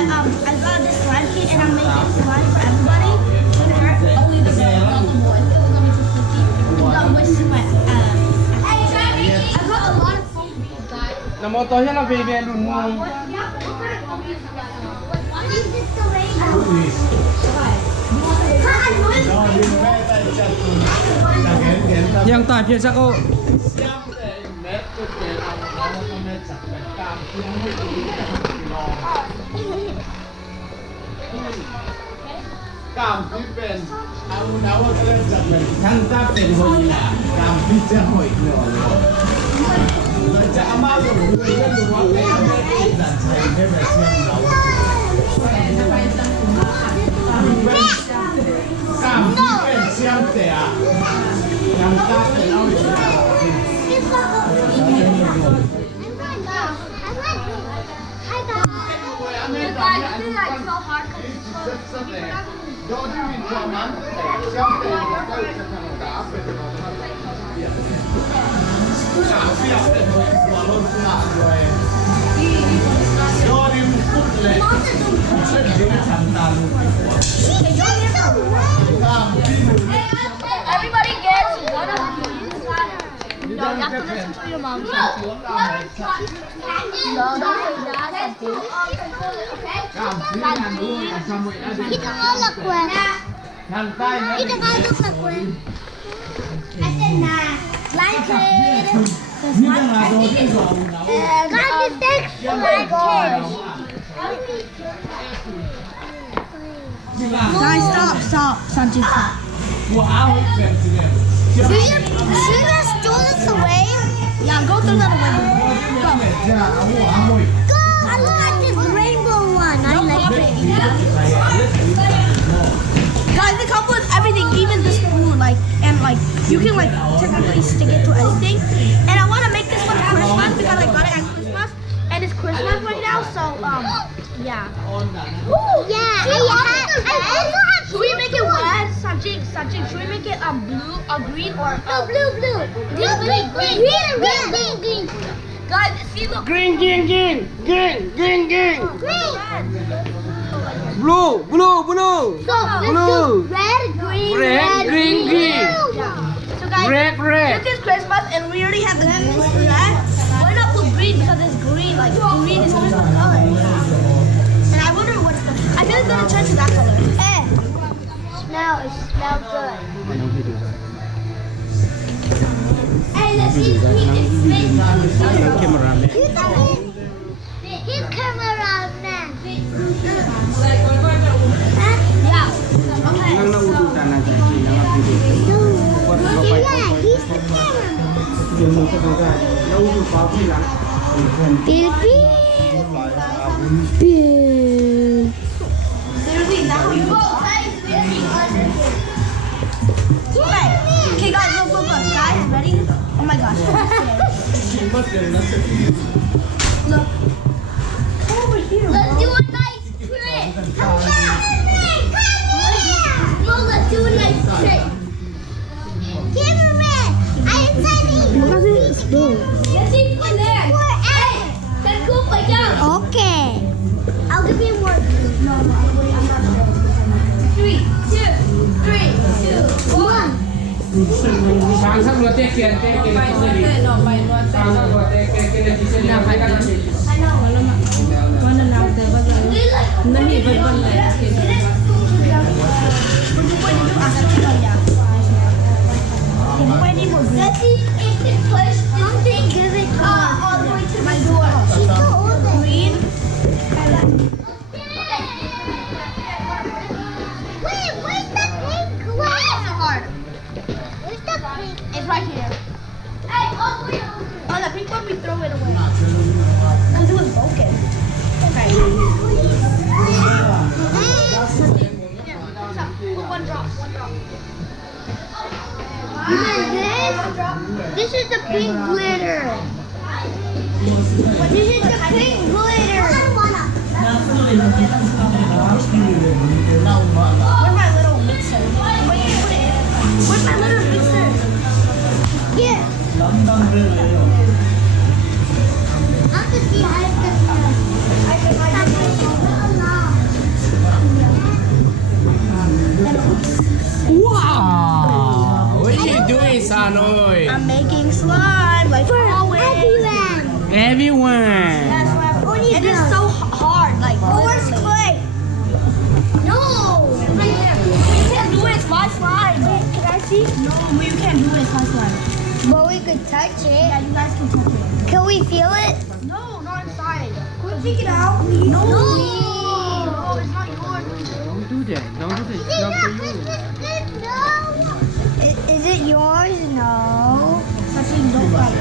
I got this slime kit and I'm making slime for everybody. Only the local boys. It was only 250. That was my I got a lot of foam guys. Là một tối là về về đùn ngon. Yang tai phía sau cô. Cảm thấy bên áo cái lên giật mình thằng taเป็นhồi là cảm thấyจะhồi nhỏ rồiจะเอามาดูเรื่องดูว่าไม่ได้จัดใช้ให้แบบเชื่อมเราcảm thấyเป็นเชื่อมแต่ยังตาเป็นเอาอยู่แล้ว Guys, this is like so hard because it's so Don't you mean one month? Something like that is kind of dark, but it's not like everybody gets one of these. No, you have to listen to your mom. No, don't say that. Kita ngalak gue. Kita ngalak gue. Like it. Guys, thanks for like it. Guys, stop. Sanjay, stop. Should I steal this away? Yeah, go through that window. Go! I like this rainbow one. I like it. Guys, they come with everything, even the spoon, you can technically stick it to anything. And I want to make this one Christmas because I got it at Christmas, and it's Christmas right now, so yeah. Ooh, yeah. I also have. Should we make it red, Sanjay? Should we make it blue or green or blue. Green. Guys, see look. Green. Green. Blue. So let's do red, green. So guys, Red. this is Christmas and we already have the goose for that. Why not put green because it's green? Like green is Christmas color. And I wonder what's the. I think it's gonna turn to that color. It smells good. Hey, let's see if he can spin. Cameraman. He's cameraman. Yeah. Nang nautusan na tayo video. Yeah, he's the cameraman. Yung mga kagaga, nauto pa ako lang. Bill. Seriously, is that how you go? Okay, guys, look. Guys, ready? Oh my gosh. Look. Come over here. Let's do a nice trick. Come here. No, let's do a nice trick. Cameraman, I said Let's see one there. Hey, let's go for you. Okay. I'll give you more. No, I'm not sure. 3, 2, 1. Sang sắc luật tê kiền sang sắc luật tê kiền thì sẽ làm phải các chị. Let's see if it can push this thing, give it all the way to my door. She's so old. Green. Wait, where's the pink glass? Hard. Where's the pink? It's right here. Hey, oh, wait. Oh, the pink one, we throw it away. Because it was broken. Okay. One drop. This is the pink glitter. This is the pink glitter. Where's my little mixer? Where you put it? Where's my little mixer? Here. I'll just see how it's Everyone. That's what it is so hard. Like, Where's literally. Clay? No. You can't do it. It's my slide. Can I see? No, but you can't do it. It's my slide. But we could touch it. Yeah, you guys can touch it. Can we feel it? No, not inside. Take it out. No, no, it's not yours. Don't do that. Don't do that. It's not for you. Is it yours? No. Something don't like.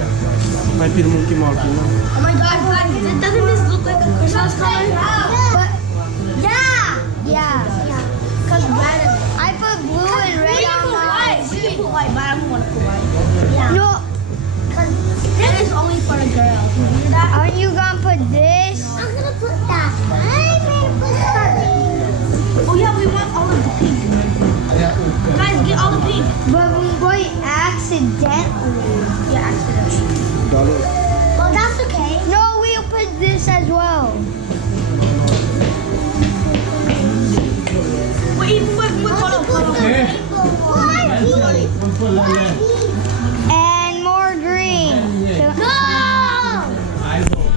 May Monkey Mouse, you know. Oh my God, guys, doesn't this look like a Christmas color? But yeah. Cause red and I put blue and we red can on put white. mine. We can put white, but I don't want to put white. No, Cause this is only for the girls. You hear that? aren't you gonna put this? I'm gonna put that. I'm gonna put something. Oh yeah, we want all of the pink. Guys, get all the pink. But we're going accidentally. Yeah, accidentally. Well, that's okay. No, we'll put this as well. Wait, hold on. Why?